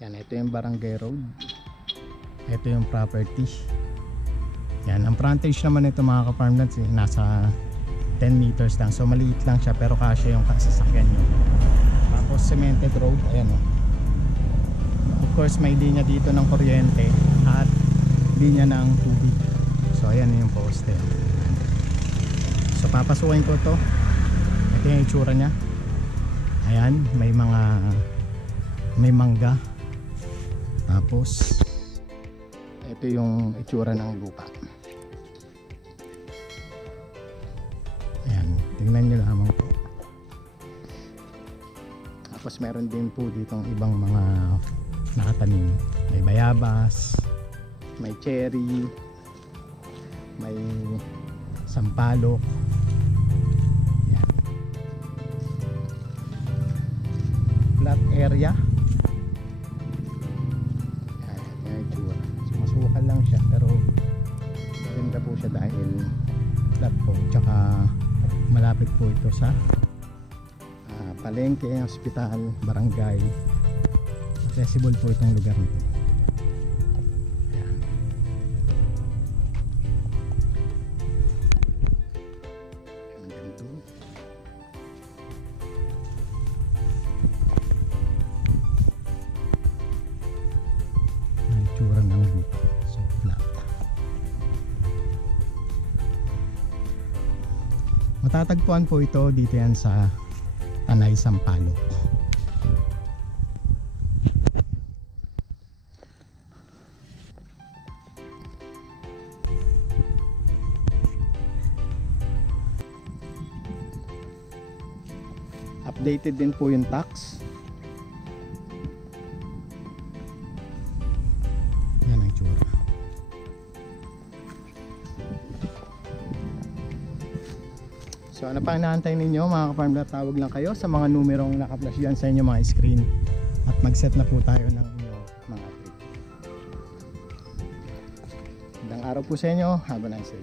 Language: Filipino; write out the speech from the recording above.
Yan, ito yung barangay road. Ito yung property. Yan, ang frontage naman ito mga ka-farmlands nasa 10 meters lang. So maliit lang siya pero kasya yung sasakyan nyo. Tapos cemented road, ayan o. Of course may linya dito ng kuryente at linya ng tubig. So ayan yung poste. So papasukin ko to. Ito yung itsura nya. Ayan, may mangga. Tapos ito yung itsura ng lupa. Ayan, tingnan nyo lamang po. Tapos meron din po ditong ibang mga nakatanim. May bayabas, may cherry, may sampalok. Ayan. Flat area. Ayan, yung itsura. So, masukal lang siya pero maganda po siya dahil flat po. Tsaka malapit po ito sa palengke, hospital, barangay. Accessible po itong lugar nito. Ayan. Ang ganito. Ang itsura ng lupa. So flat. Matatagpuan po ito dito yan sa Tanay, Sampaloc. Updated din po yung tax. Yan ang itsura. So ano pa inaantay ninyo mga ka-farmland, tawag lang kayo sa mga numerong naka-flash dyan sa inyo mga screen at mag-set na po tayo ng inyong mga trip. Magandang araw po sa inyo. Have a nice day.